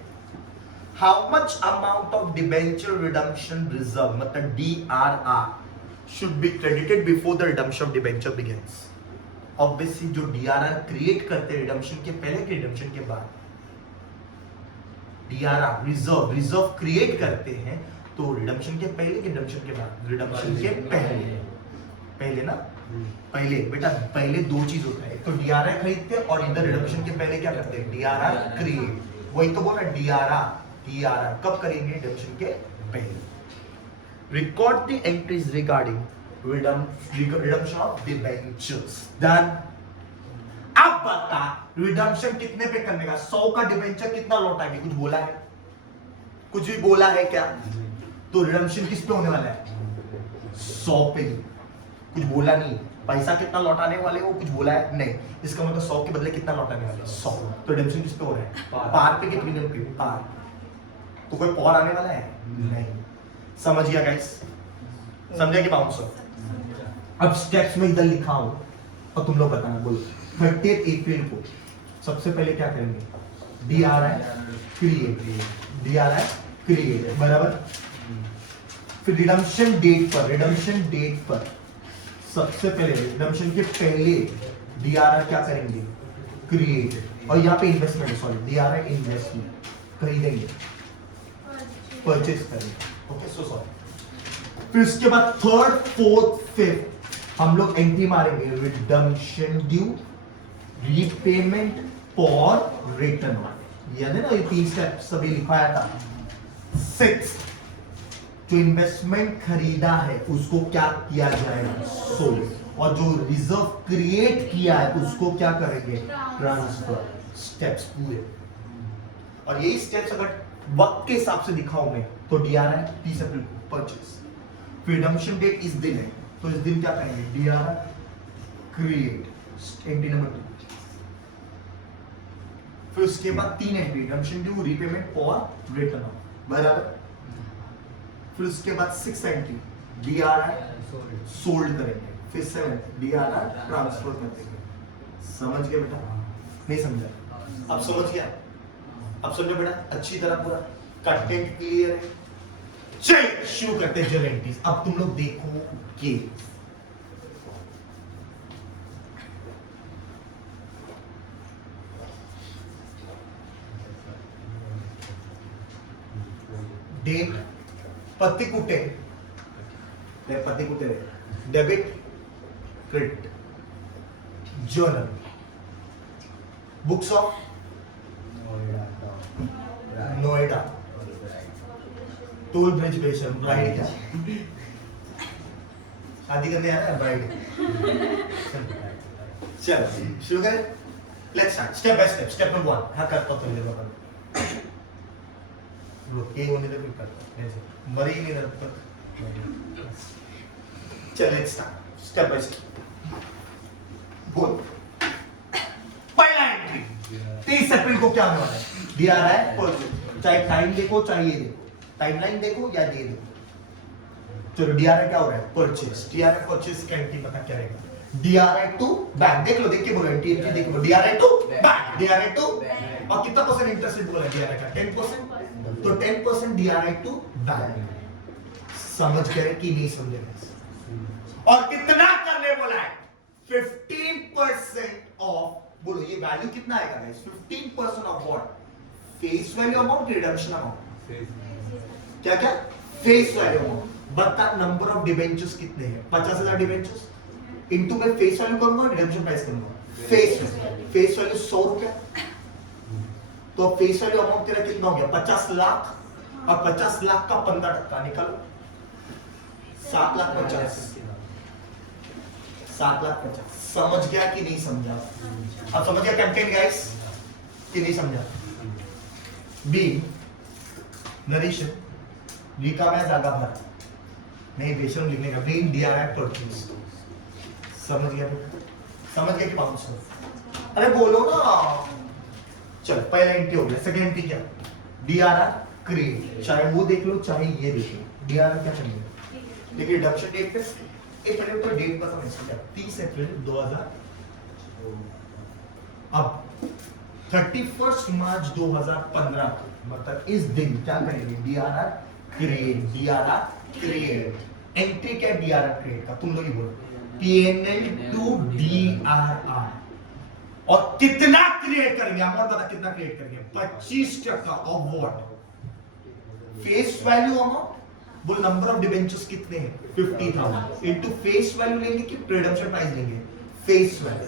How much amount of debenture redemption reserve मतलब DRR should be credited before the redemption of debenture begins. Obviously जो DRR क्रिएट करते हैं रिडम्पशन के पहले के रिडम्पशन के बाद, DRR रिजर्व क्रिएट करते हैं तो रिडम्पशन के पहले के रिडम्पशन के बाद? रिडम्पशन के पहले ना? पहले बेटा पहले 2 चीज होता है, एक तो DRR खरीदते हैं और इधर रिडम्पशन के पहले क्या करते हैं? DRR create. वही तो बोला DRR कब करेंगे? रिडम्पशन के पहले। Record the entries regarding redemption of debentures. Done. अब बता रिडम्पशन कितने पे करने का? 100 का डिबेंचर कितना लौटाएंगे? कुछ बोला है? कुछ भी बोला है क्या? तो रिडम्पशन किस पे होने वाला है? 100 पे ही। कुछ बोला नहीं, पैसा कितना लौटाने वाले हो कुछ बोला है नहीं, इसका मतलब 100 के बदले कितना लौटाने वाले? 100। तो रिडम्पशन किस पे हो रहा है? पार पे कि प्रीमियम पे? पार। तो कोई पॉर आने वाला है? नहीं। समझ गया गाइस? समझा कि बाउंसर? अब स्टेप्स में इधर लिखा हूं और तुम लोग बताना, बोलो 30 अप्रैल को सबसे पहले क्या करेंगे? DRI क्रिएट, DRI क्रिएट, बराबर। फिर रिडम्पशन डेट पर सबसे पहले रिडम्पशन के पहले DRI क्या करेंगे? क्रिएट। और यहाँ पे इन्वेस्टमेंट, सॉरी DRI इन्वेस्टमेंट, खरीदेंगे, परचेज करेंगे। Okay, so sorry. फिर उसके बाद 3rd, 4th, 5th हम लोग एंट्री मारेंगे, रिडम्पशन ड्यू, रीपेमेंट, और रिटर्न। याद है ना ये 3 स्टेप सभी लिखाया था। 6th, जो इन्वेस्टमेंट खरीदा है उसको क्या किया जाएगा? सोल्ड। और जो रिजर्व क्रिएट किया है उसको क्या करेंगे? ट्रांसफर। स्टेप्स पूरे। और यही स्टेप्स अगर वक्त के हिसाब से दिखाऊं मैं तो DRI 30 अप्रैल को परचेस, रिडम्पशन डेट इस दिन है तो इस दिन क्या करेंगे? DRI create, entry number 2। फिर उसके बाद 3 एंट्री, रिडम्पशन ड्यू, रीपेमेंट और रिटर्न, बराबर। फिर उसके बाद 6 एंट्री, DRI सोल्ड करेंगे। फिर 7 DRI ट्रांसफर कर देंगे। समझ गए बेटा? नहीं समझा? अब समझ गया? अब समझो बेटा अच्छी तरह, पूरा कंटेंट क्लियर है? चलिए शुरू करते हैं जर्नल एंट्रीज। अब तुम लोग देखो कि डेट, पत्तिकुटे, debit, credit, journal, books of Noida, toll bridge बेशन, ब्राइड क्या शादी करने आ रहा है ब्राइड। चलो शुरू करें, let's start step by step. Step number 1 हाँ करता हूँ तुम लोग ये होने तक करता ऐसे मरी ही नहीं तब तक। चल let's start step by step. बोल पहला एंट्री 30 अप्रैल को क्या होने वाला है? DRI purchase. चाहे टाइम देखो चाहे ये देखो, टाइमलाइन देखो या ये देखो। चलो DRI क्या हो रहा है? परचेज। DRI परचेज का एंट्री पता क्या रहेगा? DRI टू बैंक, देख लो, देख के बोलो एंट्री देख लो। DRI to bank, DRI to, और कितना परसेंट इंटरेस्ट रेट बोला DRI का? 10%। तो 10% DRI टू बैंक। समझ गए कि नहीं समझे? और कितना करने बोला है? 15% ऑफ। बोलो ये वैल्यू कितना आएगा guys? 15% of what? Face value amount, redemption amount. क्या क्या? Face value amount. बता नंबर ऑफ डिबेंचर्स कितने हैं? 50,000 डिबेंचर्स इनटू मैं फेस वैल्यू करूंगा, रिडम्पशन प्राइस करूंगा। फेस वैल्यू 100 रुपया। तो फेस वैल्यू अमाउंट तेरा कितना हो गया? 50 लाख। और 50 लाख का 15% निकालो, 7,50,000। 7,50,000। समझ गया कि नहीं समझा? अब समझ गया कंटेंट गाइस कि नहीं समझा? बी नरेशन, रिका में जागा भरा नहीं, बेशरम लिखने का। Main DRI purchase. समझ गया बेटा? समझ गया कि बाउंसर? अरे बोलो ना। चल पहला एंट्री हो गया। सेकंड एंट्री क्या? DRI create. चाहे वो देख लो चाहे ये देख लो, DRI क्या करेंगे? देखिए रिडम्पशन डेट पे एक पहले तो डेट का समझ सकते हैं 30 अप्रैल 2000। अब 31 मार्च 2015 मतलब इस दिन क्या करेंगे? DRI create. एंट्री क्या DRI क्रिएट का? तुम लोग ही बोलो। PNL to DRI। और कितना क्रिएट करेंगे? अमाउंट बता कितना क्रिएट करेंगे? 25% of what? Face value amount. बोल नंबर ऑफ डिबेंचर्स कितने हैं? 50,000 इनटू फेस वैल्यू लेंगे कि रिडम्पशन प्राइस लेंगे? Face value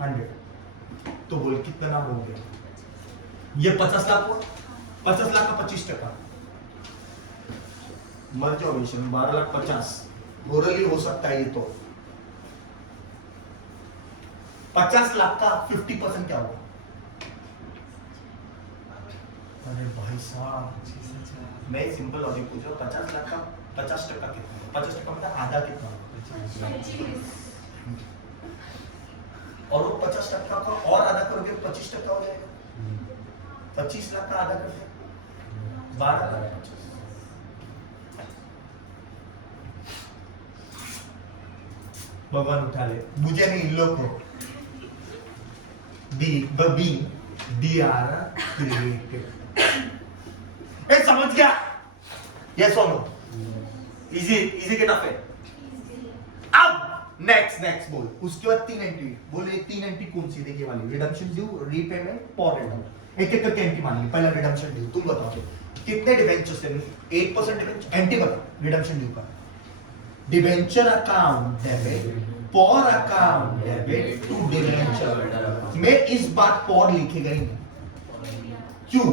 100। तो बोल कितना हो गया? ये 50 लाख हुआ। 50 लाख का 25%। मर जाओ मिशन 12,50,000 ओरली हो सकता है ये। तो 50 लाख का 50% क्या होगा? अरे भाई साहब, मैं सिंपल लॉजिक पूछ रहा हूँ, 50 लाख का 50% कितना है? 50% मतलब आधा कितना होगा? और वो 50% का और आधा करोगे 25% हो जाएगा। 25 लाख का आधा करते 12 भगवान उठा ले, मुझे नहीं, इन लोग को। D R created. ए समझ गया? यस और नो? इजी के टफ है। अब नेक्स्ट बोल, उसके बाद 3 एंट्री बोल। ये 3 एंट्री कौन सी? देखिए वाली, रिडम्पशन ड्यू, रीपेमेंट, पॉर रिटर्न। एक एक करके एंट्री मान ली। पहला रिडम्पशन ड्यू, तुम बताओ कितने डिबेंचर्स थे? 8% डिबेंचर। एंट्री बता रिडम्पशन ड्यू का। डिबेंचर अकाउंट डेबिट, पॉर अकाउंट डेबिट टू डिबेंचर। मैं इस बार पॉर लिखेगा ही नहीं। क्यों?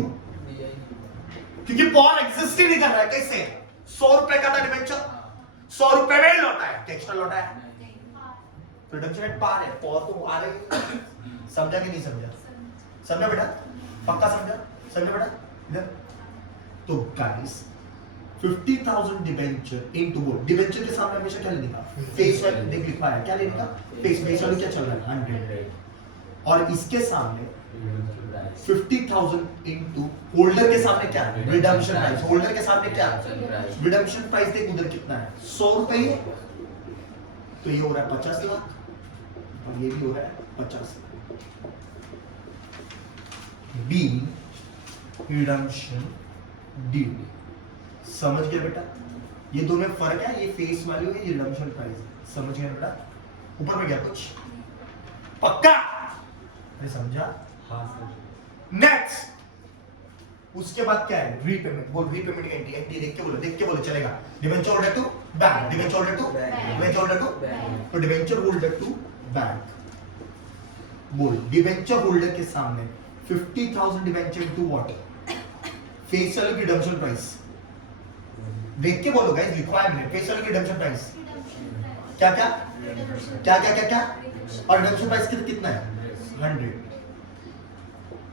क्योंकि पॉर एग्जिस्ट ही नहीं कर रहा है। कैसे? 100 रुपए का था डिबेंचर, 100 रुपए में ही लौटा है, एक्स्ट्रा लौटा है। रिडम्पशन एट पार है, पॉर तो आ रही है। समझा कि नहीं समझा? समझा बेटा? पक्का समझा? समझा बेटा? इधर तो गाइस 50,000 डिबेंचर इनटू वो डिबेंचर के सामने हमेशा क्या लेने का? फेस वैल्यू देख लिखा है, क्या लेने का? फेस वैल्यू क्या चल रहा है? 100। और इसके सामने 50,000 इनटू होल्डर के सामने क्या है? Redemption price. होल्डर के सामने क्या है? Redemption price. देख उधर कितना है? 100 रुपए। तो ये हो रहा है 50 लाख और ये भी हो रहा है 50 लाख। B redemption D. समझ गए बेटा? ये दोनों में फर्क है, ये फेस वैल्यू है, ये रिडम्पशन प्राइस है। समझ गए बेटा? ऊपर में क्या कुछ पक्का? मैं समझा? हाँ सर। नेक्स्ट उसके बाद क्या है? रीपेमेंट। बोल रीपेमेंट की एंट्री। एंट्री देख के बोलो चलेगा। Debenture holder to bank, debenture holder to debenture holder to bank. तो डिबेंचर होल्डर टू बैंक। बोल डिबेंचर होल्डर के सामने 50,000 debenture to what? Face value की रिडम्पशन प्राइस। देख के बोलो गाइस, लिखवाया मैंने। फेस वैल्यू की रिडम्पशन प्राइस क्या क्या क्या क्या क्या क्या? और रिडम्पशन प्राइस कितना है? 100।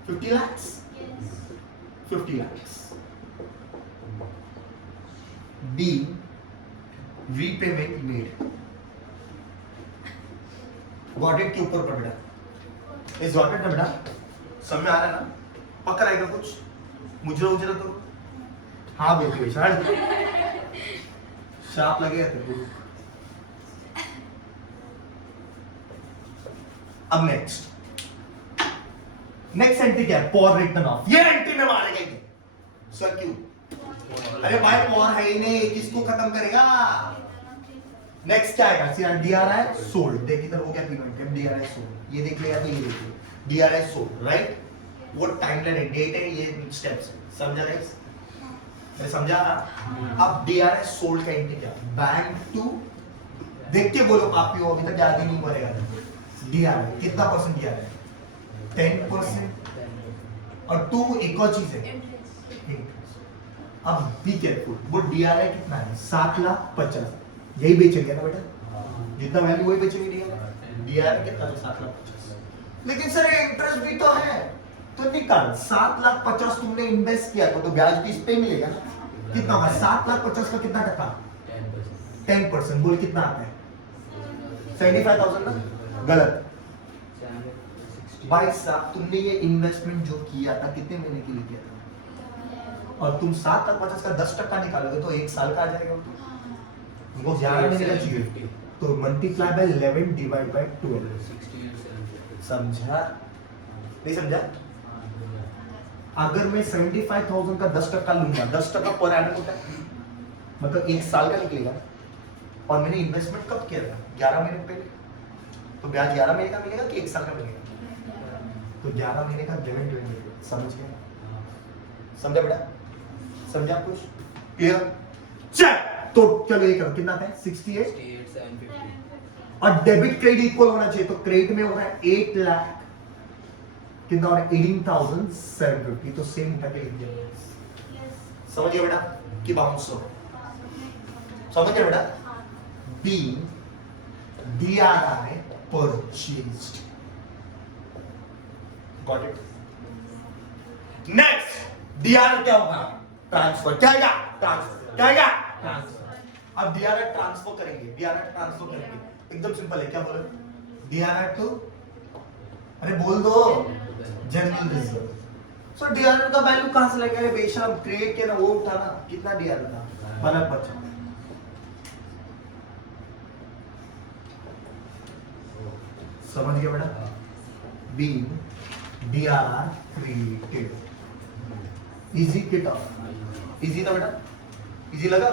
50 lakhs 50 lakhs। D repayment made। Got it के ऊपर पर बेटा, इस गॉट इट ना बेटा, समझ में आ रहा है ना? पक्का रहेगा कुछ? मुजरा उजरा तो हाँ बोलती है शायद शार्प लगेगा तेरे को। अब नेक्स्ट एंट्री क्या है? पॉर रिटर्न ऑफ। ये एंट्री में मारेगा ये सर। क्यों? अरे भाई पॉर है ही नहीं, किसको खत्म करेगा? नेक्स्ट क्या आएगा? CR DRI sold. देख इधर हो गया पेमेंट, डीआरआई सोल्ड। ये देख लेगा तो ये देख ले, डीआरआई सोल्ड, राइट? वो टाइमलाइन है, डेट है, ये स्टेप्स है। समझा गाइस? मैं समझा? अब डीआरआई सोल्ड का एंट्री क्या? Bank to. देख के बोलो काफी हो, अभी तक याद ही नहीं पड़ेगा। डीआरआई कितना परसेंट दिया है? 10%। और टू एक और चीज है, अब बी केयरफुल। वो डीआरआई कितना है? 7,50,000। यही बेचेंगे ना बेटा? जितना वैल्यू वही बेचेंगे। डीआरआई कितना है? 7,50,000। लेकिन सर इंटरेस्ट भी तो है, तो निकाल। 7,50,000 तुमने इन्वेस्ट किया तो ब्याज भी इस पे मिलेगा ना? कितना होगा? 7,50,000 का कितना टका? 10%। बोल कितना आता है? 75,000 ना? गलत भाई साहब। तुमने ये इन्वेस्टमेंट जो किया था कितने महीने के लिए किया था? और तुम 7,50,000 का 10% निकालोगे तो 1 साल का आ जाएगा। वो 11 महीने का चाहिए तो मल्टीप्लाई बाय 11 डिवाइड बाय 12। समझा? नहीं समझा? अगर मैं 75,000 का 10% लूंगा, 10% पर एनम होता है, मतलब 1 साल का निकलेगा। और मैंने इन्वेस्टमेंट कब किया था? 11 महीने पहले। तो ब्याज 11 महीने का मिलेगा कि 1 साल का मिलेगा? तो 11 महीने का 11 समझ गया? समझा बेटा? समझा कुछ? क्लियर? चल तो चलो ये करो, कितना था? 68,750। और डेबिट क्रेडिट इक्वल होना चाहिए, तो क्रेडिट में हो रहा है 8 लाख, कितना हो रहा है? 18,750। तो सेम उठा के लिख दिया। समझ गया बेटा कि बाउंस हो? समझ गया बेटा? B DRI purchased। Got it? Next, DRR क्या होगा? ट्रांसफर। क्या आएगा? ट्रांसफर। क्या आएगा? ट्रांसफर। अब डीआरआर ट्रांसफर करेंगे, डीआरआर ट्रांसफर करेंगे, एकदम सिंपल है। क्या बोले? डीआरआर टू, अरे बोल दो, जनरल रिजर्व। सो डीआरआर का वैल्यू कहां से लेके आए? बेशरम क्रिएट किया ना, वो उठाना, कितना डीआरआर था? बना बचा। समझ गया बेटा? Being DRR created, easy kit of, easy था बेटा? इजी लगा?